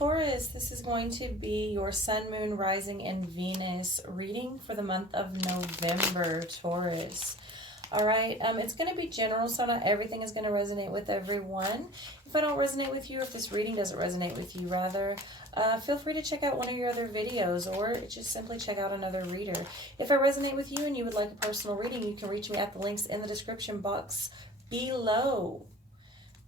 Taurus, this is going to be your Sun, Moon, Rising, and Venus reading for the month of November, Taurus. All right, it's going to be general, so not everything is going to resonate with everyone. If I don't resonate with you, if this reading doesn't resonate with you, rather, feel free to check out one of your other videos or just simply check out another reader. If I resonate with you and you would like a personal reading, you can reach me at the links in the description box below,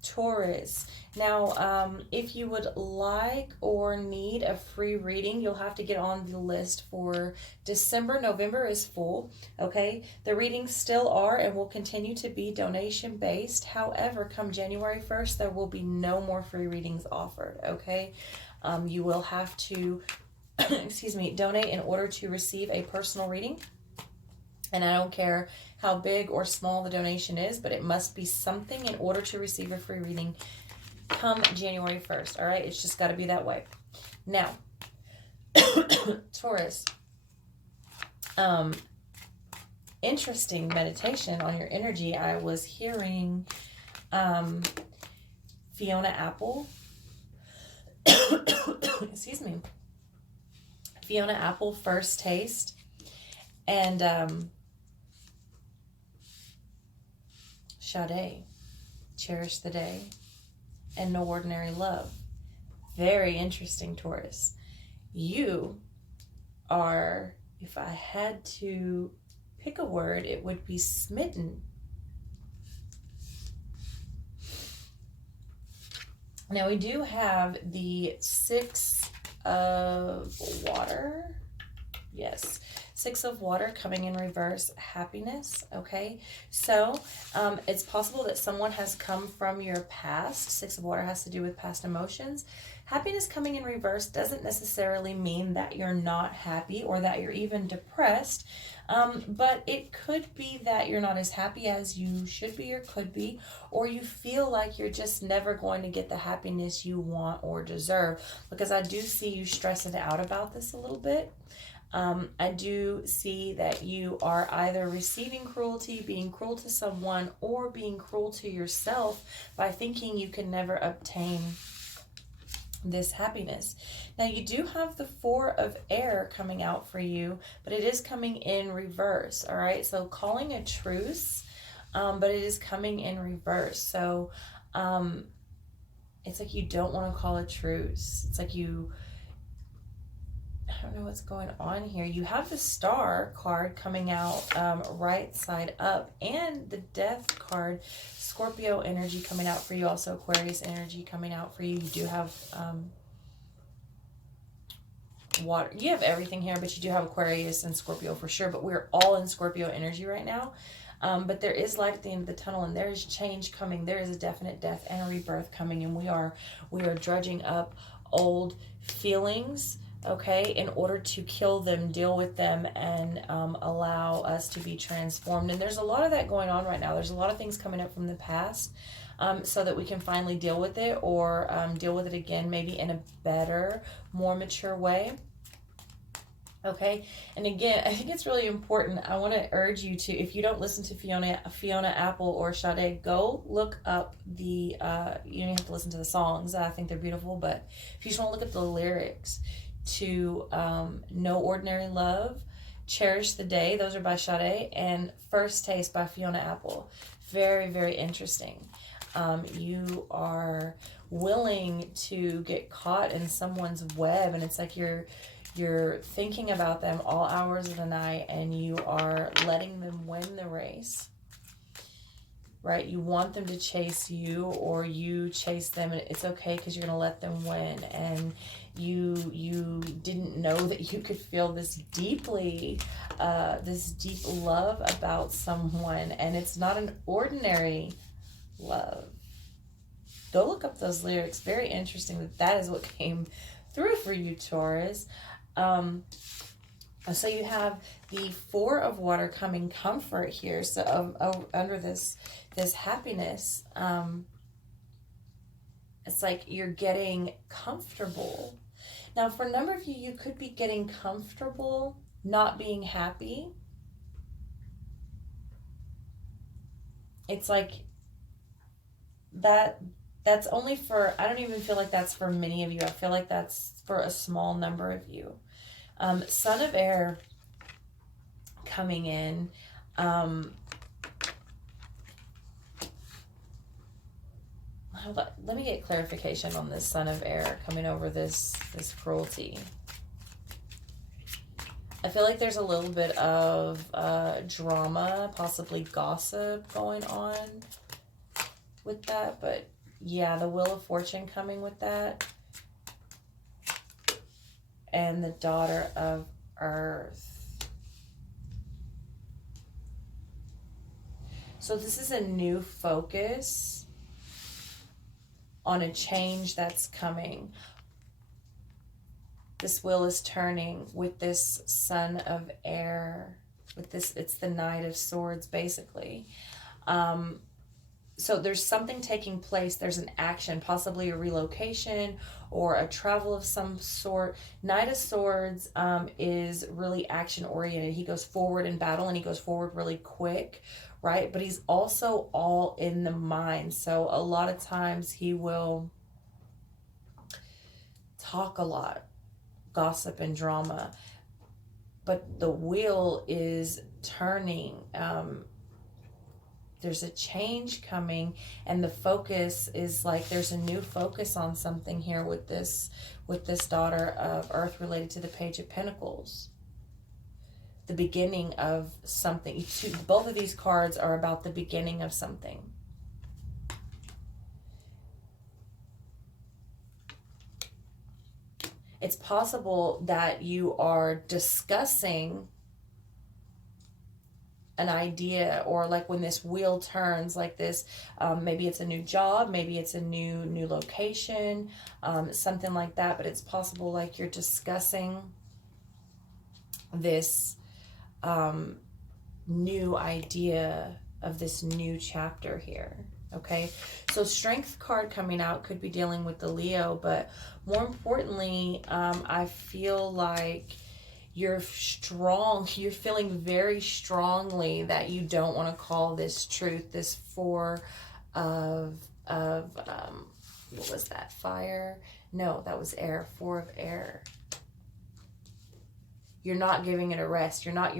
Taurus. Now, if you would like or need a free reading, you'll have to get on the list for December. November is full, okay? The readings still are and will continue to be donation based. However, come January 1st, there will be no more free readings offered, okay? You will have to, excuse me, donate in order to receive a personal reading. And I don't care how big or small the donation is, but it must be something in order to receive a free reading come January 1st, all right? It's just got to be that way. Now, Taurus, interesting meditation on your energy. I was hearing Fiona Apple, excuse me, Fiona Apple, First Taste, and Sade, Cherish the Day, and No Ordinary Love. Very interesting, Taurus. You are, if I had to pick a word, it would be smitten. Now we do have the Six of Water. Yes. Six of Water coming in reverse, happiness, okay? So it's possible that someone has come from your past. Six of Water has to do with past emotions. Happiness coming in reverse doesn't necessarily mean that you're not happy or that you're even depressed, but it could be that you're not as happy as you should be or could be, or you feel like you're just never going to get the happiness you want or deserve, because I do see you stressing out about this a little bit. I do see that you are either receiving cruelty, being cruel to someone, or being cruel to yourself by thinking you can never obtain this happiness. Now, you do have the Four of Air coming out for you, but it is coming in reverse, all right? So calling a truce, but it is coming in reverse. So it's like you don't want to call a truce. It's like you... I don't know what's going on here. You have the Star card coming out right side up, and the Death card, Scorpio energy coming out for you, also Aquarius energy coming out for you. You do have water. You have everything here, but you do have Aquarius and Scorpio for sure, but we're all in Scorpio energy right now. But there is light at the end of the tunnel, and there is change coming. There is a definite death and a rebirth coming, and we are dredging up old feelings, okay, in order to kill them, deal with them, and allow us to be transformed. And there's a lot of that going on right now. There's a lot of things coming up from the past, so that we can finally deal with it, or deal with it again, maybe in a better, more mature way. Okay, and again, I think it's really important. I want to urge you to, if you don't listen to Fiona Apple or Sade, go look up the, you don't have to listen to the songs. I think they're beautiful, but if you just want to look at the lyrics to No Ordinary Love, Cherish the Day, those are by Sade, and First Taste by Fiona Apple. Very, very interesting. You are willing to get caught in someone's web, and it's like you're thinking about them all hours of the night, and you are letting them win the race, right? You want them to chase you, or you chase them, and it's okay because you're going to let them win. And you didn't know that you could feel this deeply, this deep love about someone, and it's not an ordinary love. Go look up those lyrics. Very interesting that is what came through for you, Taurus. So you have the Four of Water coming comfort here. So under this happiness, it's like you're getting comfortable. Now, for a number of you, you could be getting comfortable not being happy. It's like that That's only for, I don't even feel like that's for many of you. I feel like that's for a small number of you. Son of Air coming in. Let me get clarification on this Son of Air coming over this cruelty. I feel like there's a little bit of drama, possibly gossip going on with that. But yeah, the Wheel of Fortune coming with that. And the Daughter of Earth. So this is a new focus on a change that's coming. This wheel is turning with this Son of Air. With this, it's the Knight of Swords, basically. So there's something taking place. There's an action, possibly a relocation or a travel of some sort. Knight of Swords is really action-oriented. He goes forward in battle, and he goes forward really quick, right? But he's also all in the mind. So a lot of times he will talk a lot, gossip and drama. But the wheel is turning. There's a change coming, and the focus is like there's a new focus on something here with this Daughter of Earth related to the Page of Pentacles. The beginning of something. Both of these cards are about the beginning of something. It's possible that you are discussing an idea, or like when this wheel turns like this, maybe it's a new job, maybe it's a new location, something like that. But it's possible like you're discussing this new idea of this new chapter here. Okay, so Strength card coming out could be dealing with the Leo, but more importantly, I feel like you're strong. You're feeling very strongly that you don't want to call this truth. This Four of what was that? Fire? No, that was air. Four of air. You're not giving it a rest. You're not.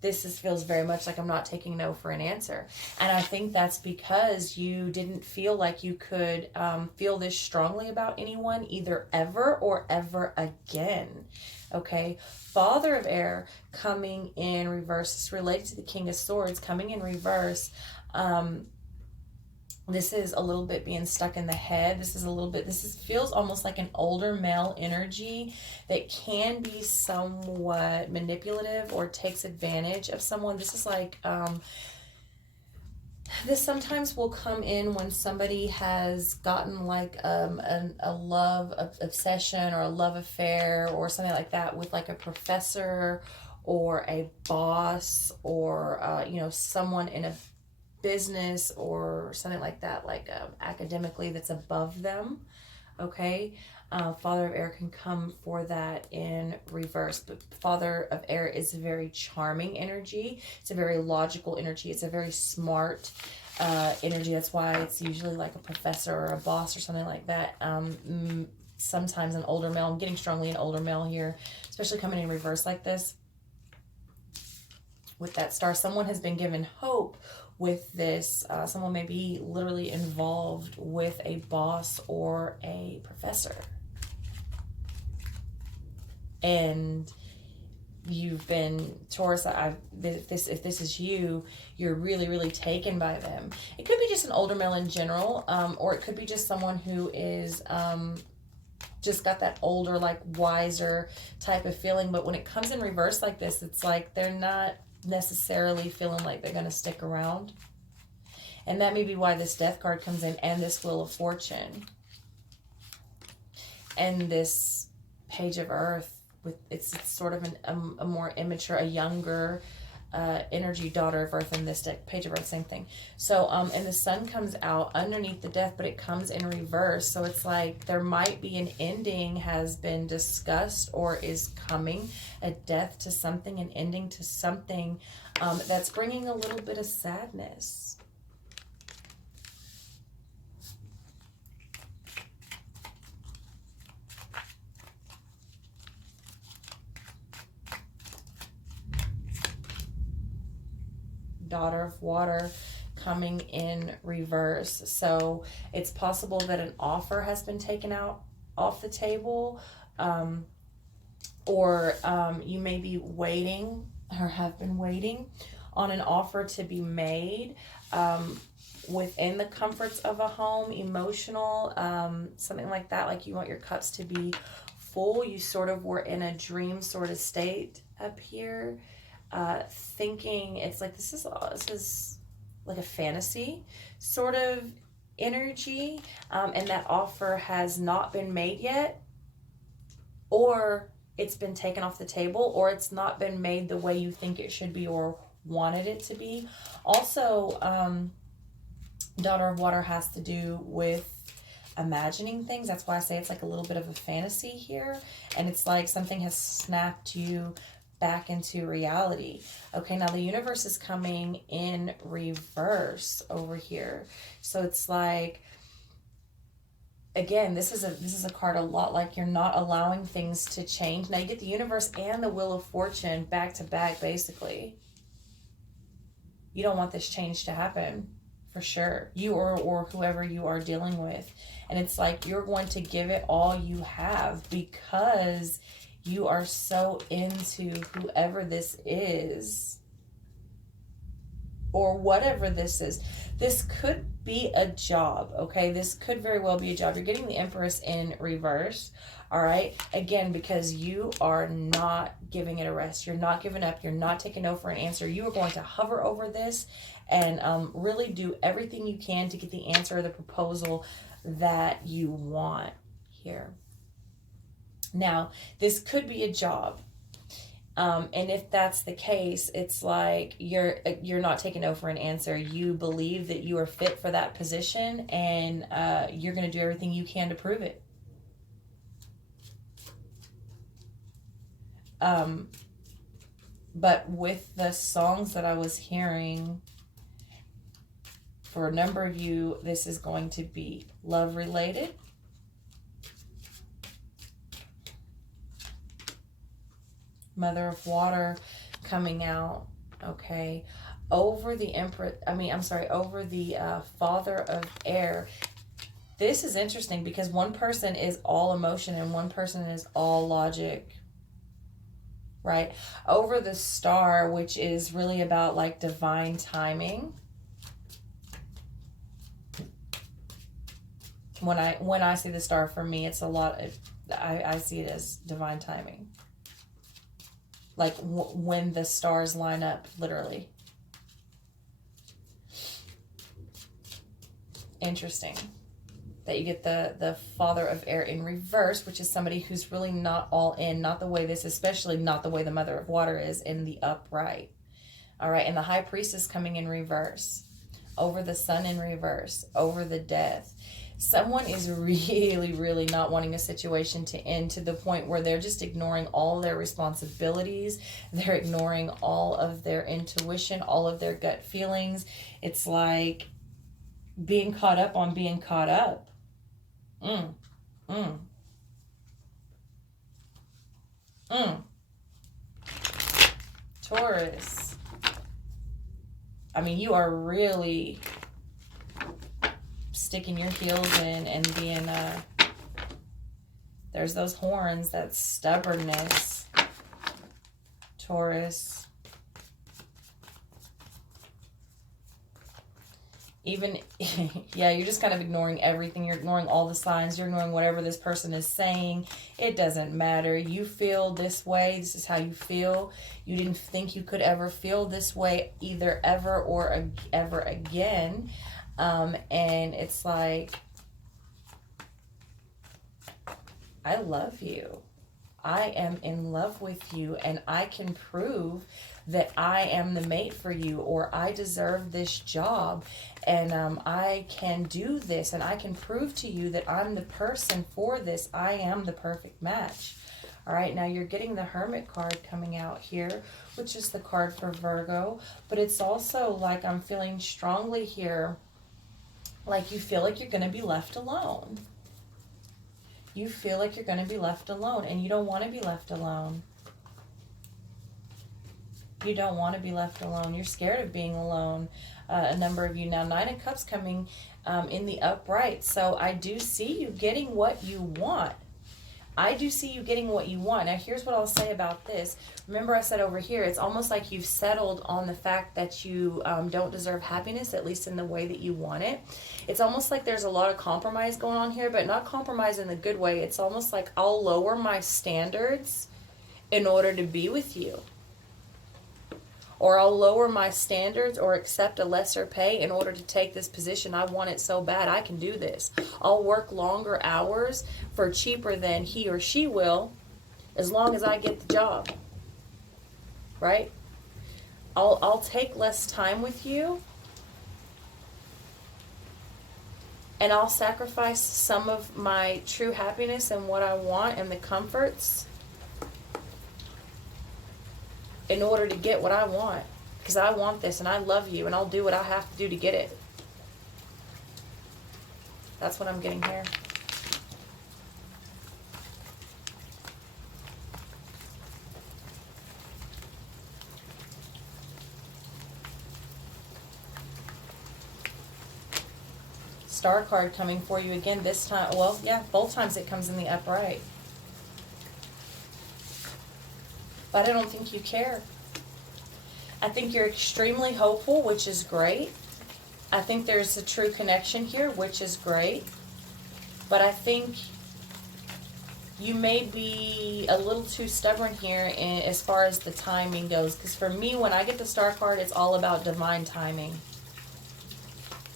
This feels very much like I'm not taking no for an answer. And I think that's because you didn't feel like you could feel this strongly about anyone, either ever or ever again. Okay, Father of Air coming in reverse. It's related to the King of Swords coming in reverse. This is a little bit being stuck in the head. This feels almost like an older male energy that can be somewhat manipulative or takes advantage of someone. This is like, this sometimes will come in when somebody has gotten like a love obsession or a love affair or something like that with like a professor or a boss or, someone in a business or something like that, like academically that's above them. Okay, Father of Air can come for that in reverse, but Father of Air is a very charming energy. It's a very logical energy. It's a very smart energy. That's why it's usually like a professor or a boss or something like that. Sometimes an older male. I'm getting strongly an older male here, especially coming in reverse like this with that star. Someone has been given hope with this. Someone may be literally involved with a boss or a professor, and you've been, Taurus, if this is you, you're really taken by them. It could be just an older male in general, or it could be just someone who is just got that older, like wiser type of feeling. But when it comes in reverse like this, it's like they're not necessarily feeling like they're going to stick around. And that may be why this Death card comes in, and this Wheel of Fortune, and this Page of Earth with it's sort of a more immature, a younger energy, Daughter of Earth, and this deck, Page of Earth, same thing. So and the Sun comes out underneath the Death, but it comes in reverse. So it's like there might be an ending has been discussed or is coming, a death to something, an ending to something that's bringing a little bit of sadness. Daughter of Water coming in reverse. So it's possible that an offer has been taken out off the table, or you may be waiting or have been waiting on an offer to be made within the comforts of a home, emotional, something like that. Like you want your cups to be full. You sort of were in a dream sort of state up here, thinking it's like this is like a fantasy sort of energy, and that offer has not been made yet, or it's been taken off the table, or it's not been made the way you think it should be or wanted it to be. Also, Daughter of Water has to do with imagining things. That's why I say it's like a little bit of a fantasy here, and it's like something has snapped you back into reality. Okay, now the universe is coming in reverse over here. So it's like, again, this is a card a lot like you're not allowing things to change. Now you get the universe and the Wheel of Fortune back to back, basically. You don't want this change to happen, for sure. You or whoever you are dealing with. And it's like you're going to give it all you have because you are so into whoever this is or whatever this is. This could be a job, okay? This could very well be a job. You're getting the Empress in reverse, all right? Again, because you are not giving it a rest. You're not giving up. You're not taking no for an answer. You are going to hover over this and really do everything you can to get the answer or the proposal that you want here. Now, this could be a job. And if that's the case, it's like you're not taking no for an answer. You believe that you are fit for that position, and you're going to do everything you can to prove it. But with the songs that I was hearing, for a number of you, this is going to be love related. Mother of Water coming out, okay, over the over the Father of Air. This is interesting because one person is all emotion and one person is all logic, right? Over the Star, which is really about like divine timing. When I see the Star, for me, it's a lot of, I see it as divine timing. Like when the stars line up, literally. Interesting that you get the Father of Air in reverse, which is somebody who's really not all in, not the way this, especially not the way the Mother of Water is in the upright. All right, and the High Priestess coming in reverse, over the Sun in reverse, over the Death. Someone is really, really not wanting a situation to end to the point where they're just ignoring all their responsibilities. They're ignoring all of their intuition, all of their gut feelings. It's like being caught up on being caught up. Taurus. I mean, you are really sticking your heels in and being there's those horns, that stubbornness, Taurus. Even yeah, you're just kind of ignoring everything. You're ignoring all the signs. You're ignoring whatever this person is saying. It doesn't matter. You feel this way. This is how you feel. You didn't think you could ever feel this way either, ever or ever again. And it's like, I love you. I am in love with you, and I can prove that I am the mate for you, or I deserve this job, and I can do this, and I can prove to you that I'm the person for this. I am the perfect match. All right, now you're getting the Hermit card coming out here, which is the card for Virgo, but it's also like I'm feeling strongly here, like you feel like you're going to be left alone. You feel like you're going to be left alone, and you don't want to be left alone. You don't want to be left alone. You're scared of being alone. A number of you now. 9 of Cups coming in the upright. So I do see you getting what you want. I do see you getting what you want. Now, here's what I'll say about this. Remember I said over here, it's almost like you've settled on the fact that you don't deserve happiness, at least in the way that you want it. It's almost like there's a lot of compromise going on here, but not compromise in the good way. It's almost like I'll lower my standards in order to be with you. Or I'll lower my standards or accept a lesser pay in order to take this position. I want it so bad. I can do this. I'll work longer hours for cheaper than he or she will, as long as I get the job. Right? I'll take less time with you, and I'll sacrifice some of my true happiness and what I want and the comforts in order to get what I want, because I want this and I love you, and I'll do what I have to do to get it. That's what I'm getting here. Star card coming for you again this time. Well, yeah, both times it comes in the upright. But I don't think you care. I think you're extremely hopeful, which is great. I think there's a true connection here, which is great. But I think you may be a little too stubborn here as far as the timing goes. Because for me, when I get the Star card, it's all about divine timing.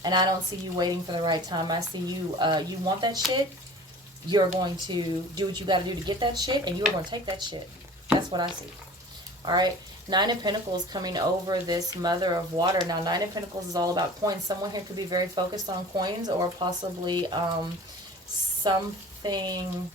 And I don't see you waiting for the right time. I see you, you want that shit. You're going to do what you got to do to get that shit. And you're going to take that shit. That's what I see. All right. 9 of Pentacles coming over this Mother of Water. Now, 9 of Pentacles is all about coins. Someone here could be very focused on coins, or possibly something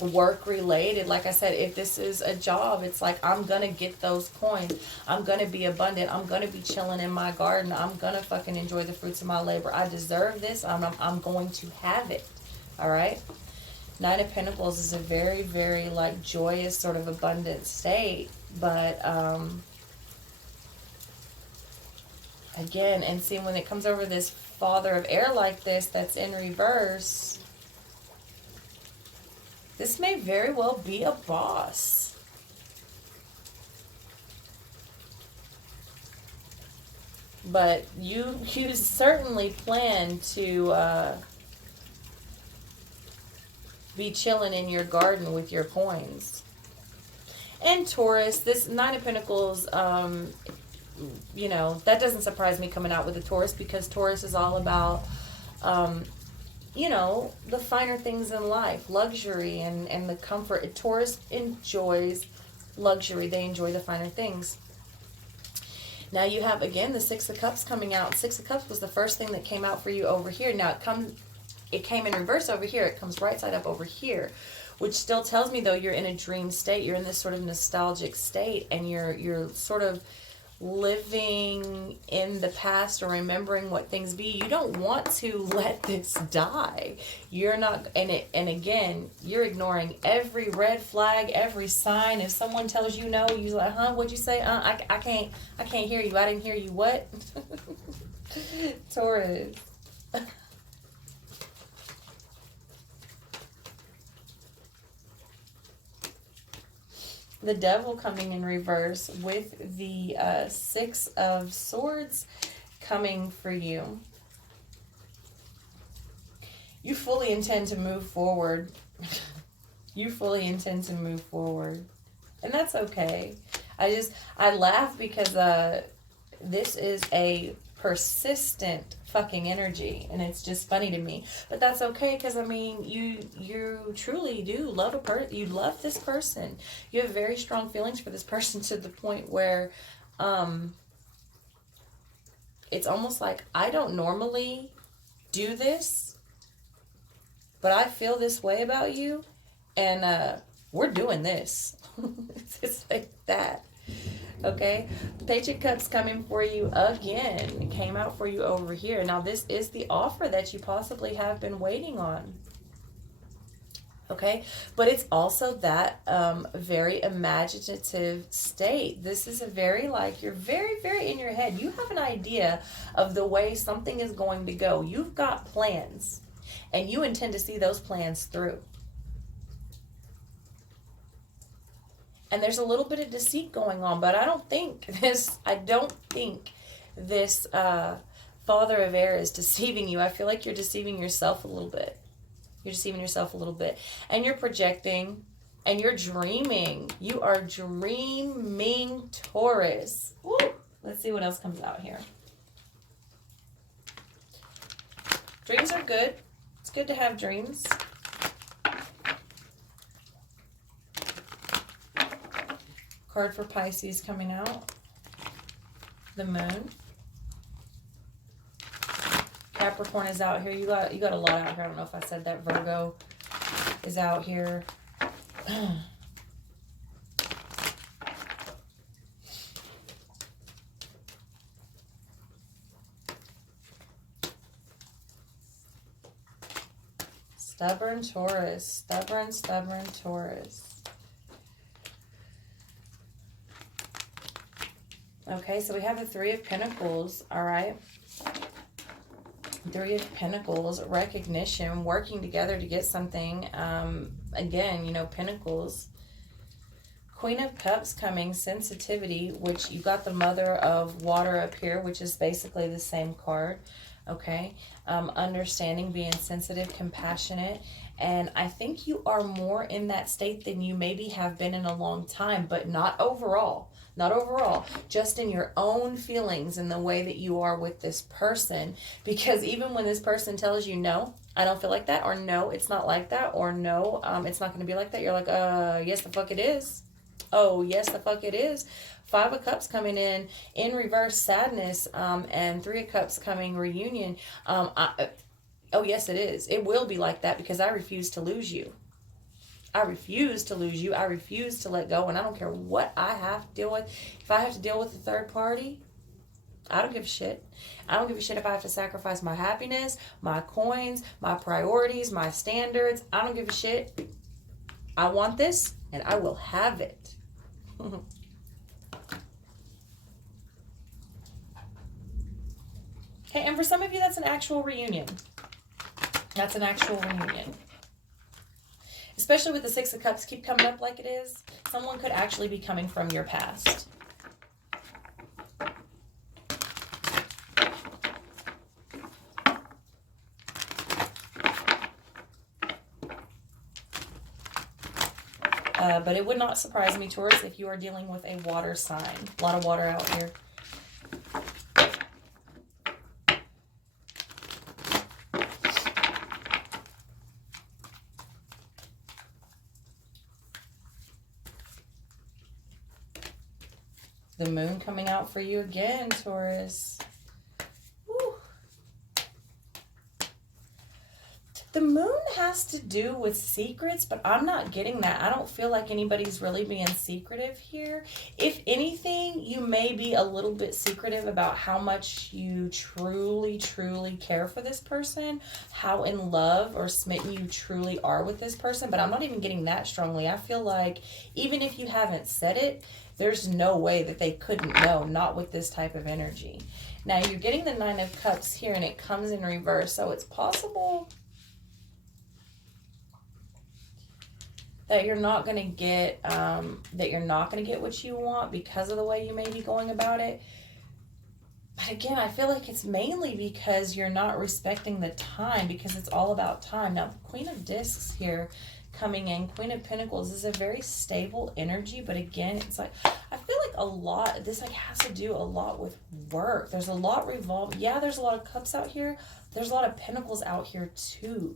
work-related. Like I said, if this is a job, it's like, I'm going to get those coins. I'm going to be abundant. I'm going to be chilling in my garden. I'm going to fucking enjoy the fruits of my labor. I deserve this. I'm going to have it. All right. 9 of Pentacles is a very, very, like, joyous, sort of abundant state. But, again, and see, when it comes over this Father of Air like this, that's in reverse, this may very well be a boss. But you certainly plan to, be chilling in your garden with your coins. And Taurus, this 9 of Pentacles, you know, that doesn't surprise me coming out with a Taurus, because Taurus is all about, you know, the finer things in life, luxury and the comfort. Taurus enjoys luxury. They enjoy the finer things. Now you have, again, the 6 of Cups coming out. 6 of Cups was the first thing that came out for you over here. Now it came in reverse over here. It comes right side up over here, which still tells me, though, you're in a dream state. You're in this sort of nostalgic state, and you're sort of living in the past or remembering what things be. You don't want to let this die. You're not, and again, you're ignoring every red flag, every sign. If someone tells you no, you're like, huh, what'd you say? I can't hear you. I didn't hear you. What? Taurus. The Devil coming in reverse with the 6 of Swords coming for you. You fully intend to move forward. You fully intend to move forward. And that's okay. I laugh because this is a persistent fucking energy, and it's just funny to me. But that's okay, because I mean, you truly do love you love this person. You have very strong feelings for this person, to the point where it's almost like, I don't normally do this, but I feel this way about you, and we're doing this. It's like that. Okay, Page of Cups coming for you again. It came out for you over here. Now, this is the offer that you possibly have been waiting on. Okay, but it's also that very imaginative state. This is a very, like, you're very, very in your head. You have an idea of the way something is going to go. You've got plans, and you intend to see those plans through. And there's a little bit of deceit going on, but I don't think this Father of Air is deceiving you. I feel like you're deceiving yourself a little bit. You're deceiving yourself a little bit. And you're projecting and you're dreaming. You are dreaming, Taurus. Woo! Let's see what else comes out here. Dreams are good. It's good to have dreams. Card for Pisces coming out. The Moon. Capricorn is out here. You got a lot out here. I don't know if I said that. Virgo is out here. Stubborn Taurus. Stubborn Taurus. Okay, so we have the Three of Pentacles. All right. Three of Pentacles, recognition, working together to get something. Again, you know, Pentacles. Queen of Cups coming, sensitivity, which you got the Mother of Water up here, which is basically the same card. Okay. Understanding, being sensitive, compassionate. And I think you are more in that state than you maybe have been in a long time, but not overall. Not overall, just in your own feelings and the way that you are with this person. Because even when this person tells you, no, I don't feel like that, or no, it's not like that, or no, it's not going to be like that, you're like, yes, the fuck it is. Oh, yes, the fuck it is. Five of Cups coming in reverse, sadness, and Three of Cups coming, reunion. Oh, yes, it is. It will be like that because I refuse to lose you. I refuse to lose you. I refuse to let go. And I don't care what I have to deal with. If I have to deal with a third party, I don't give a shit. I don't give a shit if I have to sacrifice my happiness, my coins, my priorities, my standards. I don't give a shit. I want this and I will have it. Okay, and for some of you, that's an actual reunion. That's an actual reunion. Especially with the Six of Cups keep coming up like it is. Someone could actually be coming from your past. But it would not surprise me, Taurus, if you are dealing with a water sign. A lot of water out here. The Moon coming out for you again, Taurus. Woo. The Moon has to do with secrets, but I'm not getting that. I don't feel like anybody's really being secretive here. If anything, you may be a little bit secretive about how much you truly, truly care for this person, how in love or smitten you truly are with this person, but I'm not even getting that strongly. I feel like even if you haven't said it, there's no way that they couldn't know, not with this type of energy. Now, you're getting the Nine of Cups here, and it comes in reverse, so it's possible that you're not going to get what you want because of the way you may be going about it. But again, I feel like it's mainly because you're not respecting the time, because it's all about time. Now, Queen of Discs here coming in, Queen of Pentacles is a very stable energy, but again, it's like, I feel like a lot, this like has to do a lot with work. There's a lot revolved. Yeah, there's a lot of Cups out here. There's a lot of Pentacles out here too.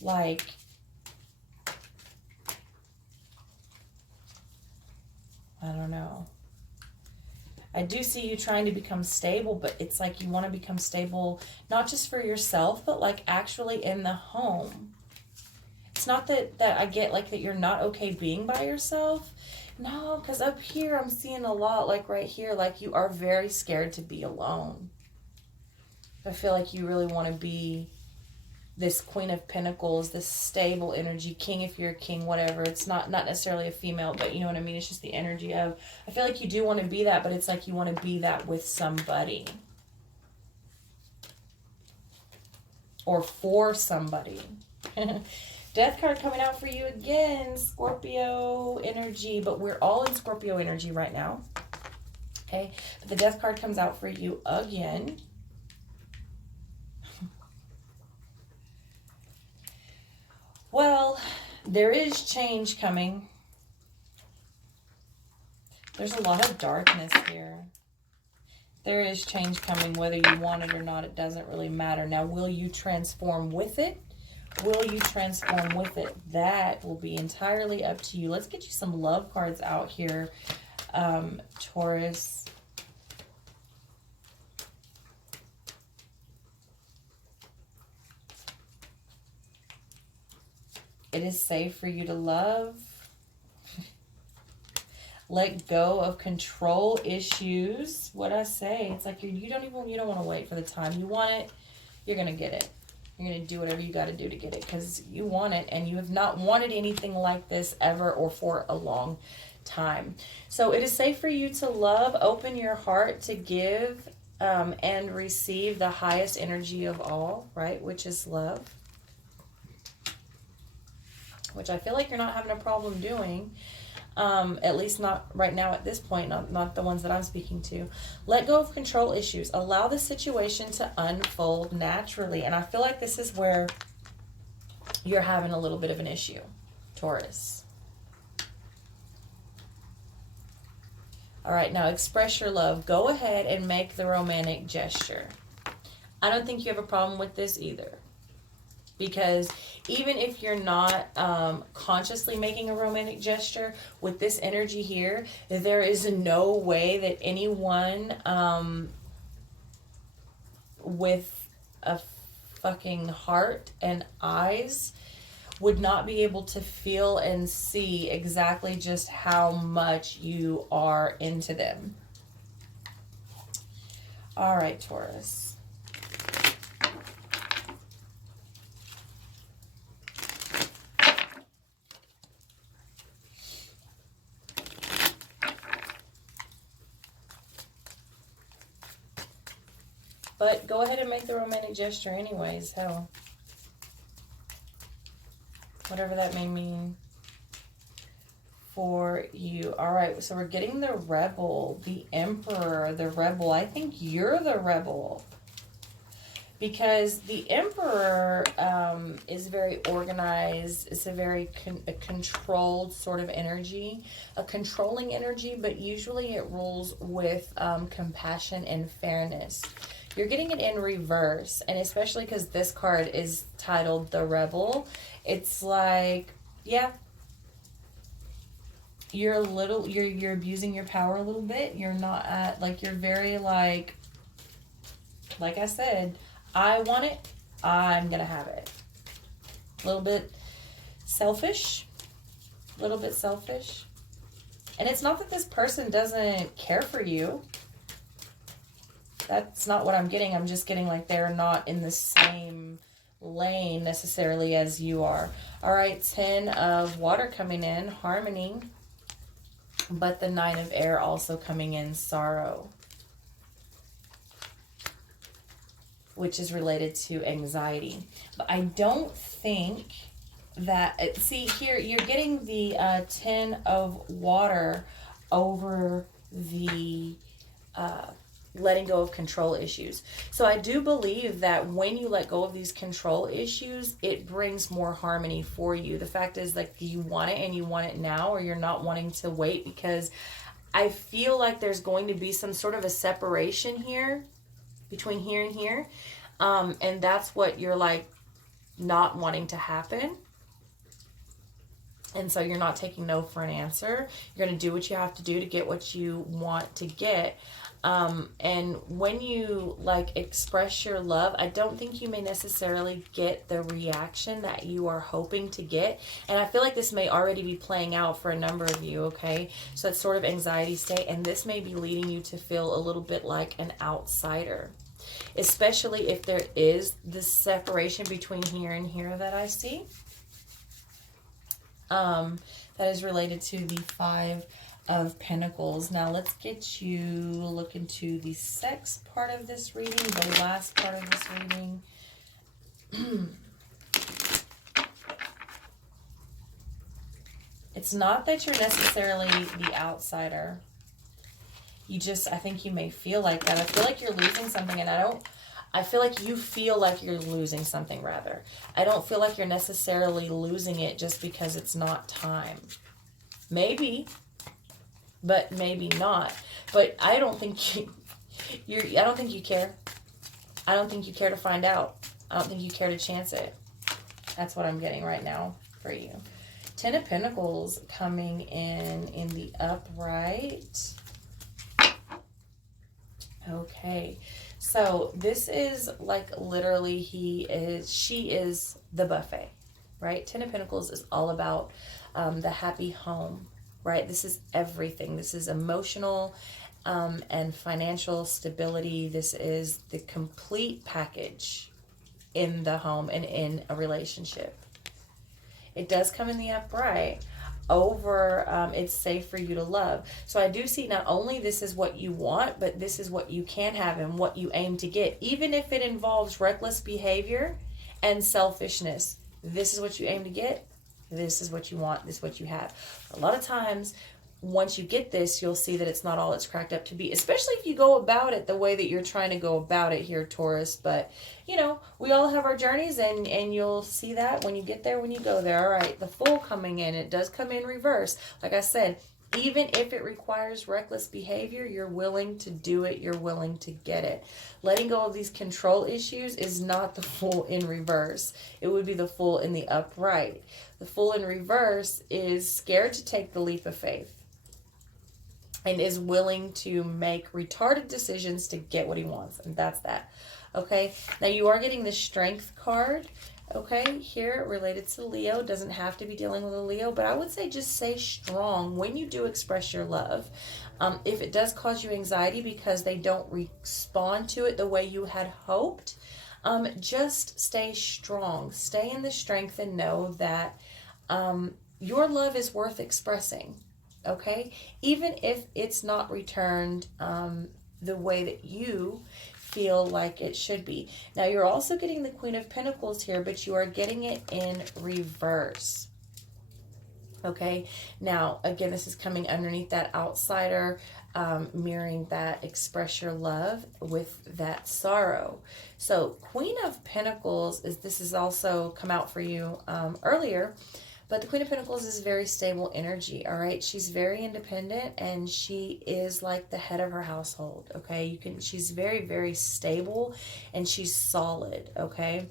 Like, I don't know. I do see you trying to become stable, but it's like you want to become stable, not just for yourself, but like actually in the home. It's not that I get like that you're not okay being by yourself. No, because up here I'm seeing a lot, like right here, like you are very scared to be alone. I feel like you really want to be this Queen of Pentacles, this stable energy, king if you're a king, whatever. It's not necessarily a female, but you know what I mean? It's just the energy of, I feel like you do want to be that, but it's like you want to be that with somebody. Or for somebody. Death card coming out for you again, Scorpio energy, but we're all in Scorpio energy right now. Okay, but the Death card comes out for you again. Well, there is change coming. There's a lot of darkness here. There is change coming, whether you want it or not, it doesn't really matter. Now, will you transform with it? Will you transform with it? That will be entirely up to you. Let's get you some love cards out here, Taurus. It is safe for you to love. Let go of control issues. What I say, it's like you don't want to wait for the time. You want it, you're going to get it. You're going to do whatever you got to do to get it because you want it, and you have not wanted anything like this ever or for a long time. So it is safe for you to love. Open your heart to give and receive the highest energy of all, right? Which is love. Which I feel like you're not having a problem doing. At least not right now at this point, not the ones that I'm speaking to. Let go of control issues. Allow the situation to unfold naturally. And I feel like this is where you're having a little bit of an issue, Taurus. All right, now express your love. Go ahead and make the romantic gesture. I don't think you have a problem with this either. Because even if you're not consciously making a romantic gesture, with this energy here, there is no way that anyone with a fucking heart and eyes would not be able to feel and see exactly just how much you are into them. All right, Taurus. But go ahead and make the romantic gesture anyways, hell. Whatever that may mean for you. All right, so we're getting the Rebel, the Emperor, the Rebel. I think you're the Rebel. Because the Emperor is very organized. It's a very controlled sort of energy. A controlling energy, but usually it rules with compassion and fairness. You're getting it in reverse, and especially because this card is titled The Rebel, it's like, yeah, you're abusing your power a little bit. You're not at, like, you're very like I said, I want it, I'm gonna have it. A little bit selfish, and it's not that this person doesn't care for you. That's not what I'm getting. I'm just getting like they're not in the same lane necessarily as you are. All right, 10 of water coming in, harmony. But the 9 of air also coming in, sorrow. Which is related to anxiety. But I don't think that... See, here, you're getting the 10 of water over the... letting go of control issues. So I do believe that when you let go of these control issues, it brings more harmony for you. The fact is, like, you want it and you want it now, or you're not wanting to wait, because I feel like there's going to be some sort of a separation here between here and here. And that's what you're like not wanting to happen. And so you're not taking no for an answer. You're going to do what you have to do to get what you want to get. And when you like express your love, I don't think you may necessarily get the reaction that you are hoping to get. And I feel like this may already be playing out for a number of you, okay? So it's sort of anxiety state, and this may be leading you to feel a little bit like an outsider. especially if there is this separation between here and here that I see. That is related to the Five of Pentacles. Now let's get you look into the sex part of this reading, the last part of this reading. It's not that you're necessarily the outsider. You just, I think you may feel like that. I feel like you're losing something, and I feel like you feel like you're losing something, rather. I don't feel like you're necessarily losing it just because it's not time. Maybe, but maybe not. But I don't think I don't think you care. I don't think you care to find out. I don't think you care to chance it. That's what I'm getting right now for you. Ten of Pentacles coming in the upright. Okay. So this is like literally she is the buffet, right? Ten of Pentacles is all about the happy home, right? This is everything. This is emotional and financial stability. This is the complete package in the home and in a relationship. It does come in the upright. It's safe for you to love. So I do see not only this is what you want, but this is what you can have and what you aim to get. Even if it involves reckless behavior and selfishness, this is what you aim to get. This is what you want. This is what you have. A lot of times, once you get this, you'll see that it's not all it's cracked up to be, especially if you go about it the way that you're trying to go about it here, Taurus. But, you know, we all have our journeys, and you'll see that when you get there, when you go there. All right, the Fool coming in. It does come in reverse. Like I said, even if it requires reckless behavior, you're willing to do it. You're willing to get it. Letting go of these control issues is not the Fool in reverse. It would be the Fool in the upright. The Fool in reverse is scared to take the leap of faith and is willing to make retarded decisions to get what he wants. And that's that. Okay. Now you are getting the Strength card. Okay. Here, related to Leo. Doesn't have to be dealing with a Leo, but I would say just stay strong when you do express your love. If it does cause you anxiety because they don't respond to it the way you had hoped, just stay strong. Stay in the strength and know that your love is worth expressing. Okay, even if it's not returned the way that you feel like it should be. Now, you're also getting the Queen of Pentacles here, but you are getting it in reverse. Okay, now, again, this is coming underneath that outsider, mirroring that express your love with that sorrow. So, Queen of Pentacles, this is also come out for you earlier. But the Queen of Pentacles is very stable energy, all right? She's very independent, and she is like the head of her household, okay? She's very, very stable, and she's solid, okay?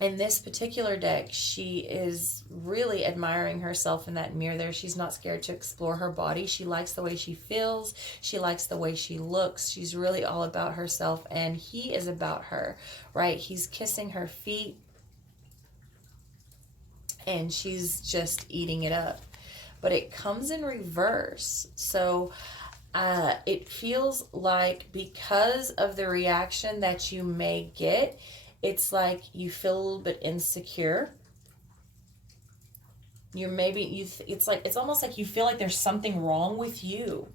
In this particular deck, she is really admiring herself in that mirror there. She's not scared to explore her body. She likes the way she feels. She likes the way she looks. She's really all about herself, and he is about her, right? He's kissing her feet, and she's just eating it up. But it comes in reverse. So it feels like because of the reaction that you may get, it's like you feel a little bit insecure. It's almost like you feel like there's something wrong with you.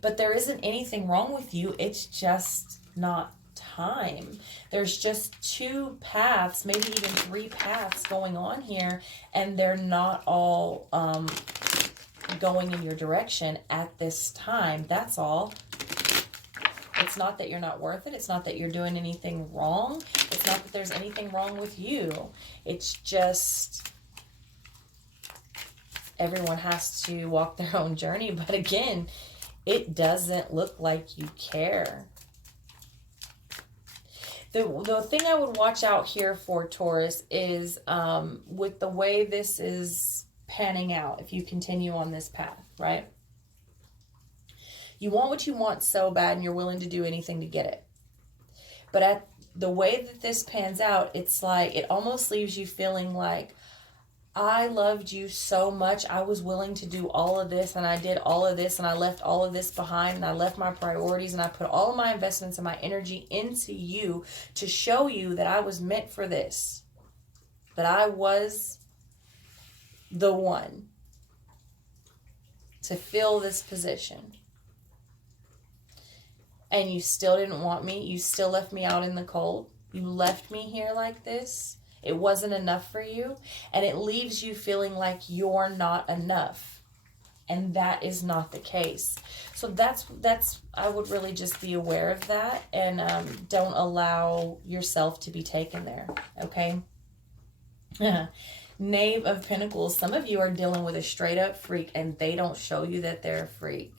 But there isn't anything wrong with you. It's just not time. There's just two paths, maybe even three paths going on here, and they're not all going in your direction at this time. That's all. It's not that you're not worth it. It's not that you're doing anything wrong. It's not that there's anything wrong with you. It's just everyone has to walk their own journey. But again, it doesn't look like you care. The thing I would watch out here for, Taurus, is with the way this is panning out, if you continue on this path, right? You want what you want so bad, and you're willing to do anything to get it. But at the way that this pans out, it's like it almost leaves you feeling like, I loved you so much. I was willing to do all of this, and I did all of this, and I left all of this behind, and I left my priorities, and I put all of my investments and my energy into you to show you that I was meant for this, that I was the one to fill this position. And you still didn't want me. You still left me out in the cold. You left me here like this. It wasn't enough for you. And it leaves you feeling like you're not enough. And that is not the case. So that's I would really just be aware of that. And don't allow yourself to be taken there. Okay? Knave of Pentacles. Some of you are dealing with a straight up freak. And they don't show you that they're a freak.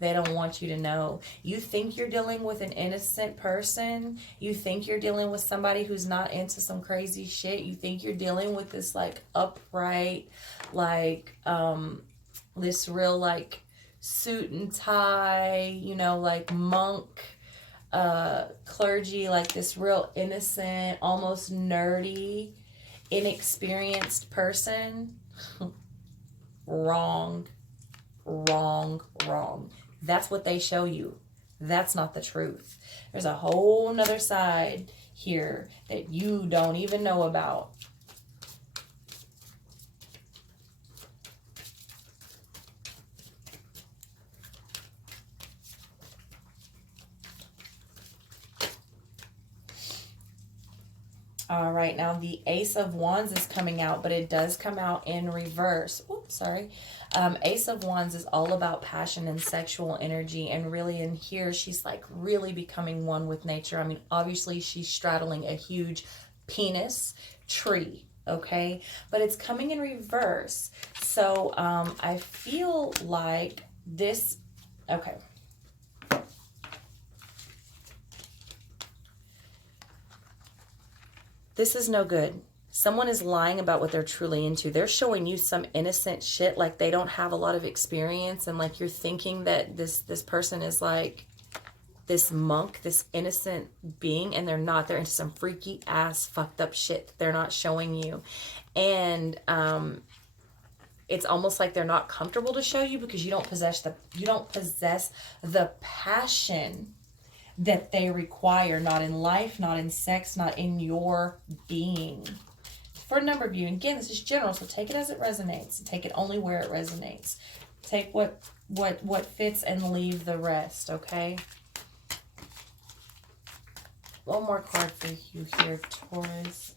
They don't want you to know. You think you're dealing with an innocent person. You think you're dealing with somebody who's not into some crazy shit. You think you're dealing with this like upright, like this real like suit and tie, you know, like monk, clergy, like this real innocent, almost nerdy, inexperienced person. Wrong, wrong, wrong. That's what they show you. That's not the truth. There's a whole nother side here that you don't even know about. All right, now the Ace of Wands is coming out, but it does come out in reverse. Oops, sorry. Ace of Wands is all about passion and sexual energy, and really in here, she's like really becoming one with nature. I mean, obviously, she's straddling a huge penis tree, okay? But it's coming in reverse. So I feel like this, okay. This is no good. Someone is lying about what they're truly into. They're showing you some innocent shit, like they don't have a lot of experience, and like you're thinking that this person is like this monk, this innocent being, and they're not. They're into some freaky ass fucked up shit that they're not showing you. And it's almost like they're not comfortable to show you because you don't possess the passion that they require, not in life, not in sex, not in your being. For a number of you, and again, this is general, so take it as it resonates. Take it only where it resonates. Take what fits and leave the rest, okay? One more card for you here, Taurus.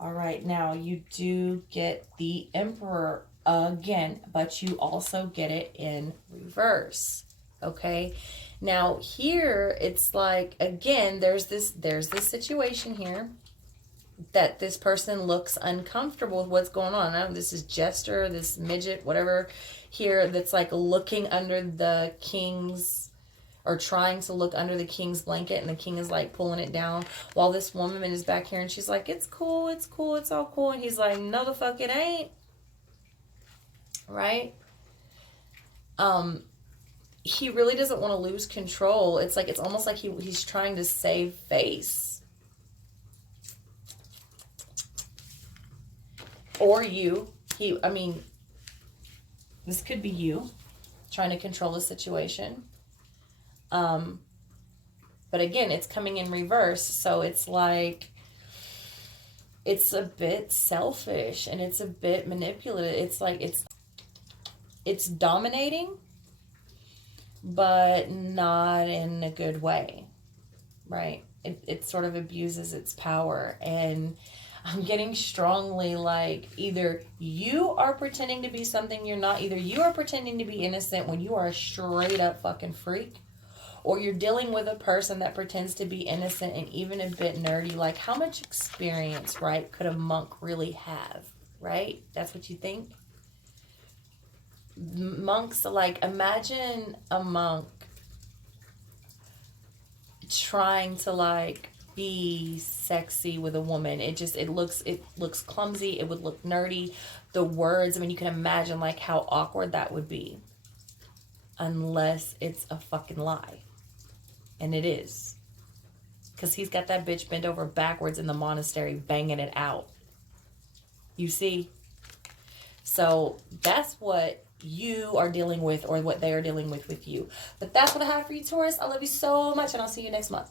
All right, now you do get the Emperor again, but you also get it in reverse, okay? Now here, it's like, again, there's this situation here that this person looks uncomfortable with what's going on. I know this is Jester, this midget, whatever here, that's like looking under the king's, or trying to look under the king's blanket, and the king is like pulling it down while this woman is back here and she's like, it's cool, it's cool, it's all cool. And he's like, no the fuck it ain't. Right? He really doesn't want to lose control. It's like, it's almost like he's trying to save face. Or you. I mean, this could be you trying to control the situation. But again, it's coming in reverse. So it's like, it's a bit selfish and it's a bit manipulative. It's like, it's dominating, but not in a good way, right? It sort of abuses its power. And I'm getting strongly like, either you are pretending to be something you're not. Either you are pretending to be innocent when you are a straight up fucking freak, or you're dealing with a person that pretends to be innocent and even a bit nerdy. Like, how much experience, right, could a monk really have, right? That's what you think? Monks, like, imagine a monk trying to like be sexy with a woman. It looks clumsy. It would look nerdy. The words, I mean, you can imagine like how awkward that would be, unless it's a fucking lie. And it is, because he's got that bitch bent over backwards in the monastery banging it out. You see? So that's what you are dealing with, or what they are dealing with you. But that's what I have for you, Taurus. I love you so much, and I'll see you next month.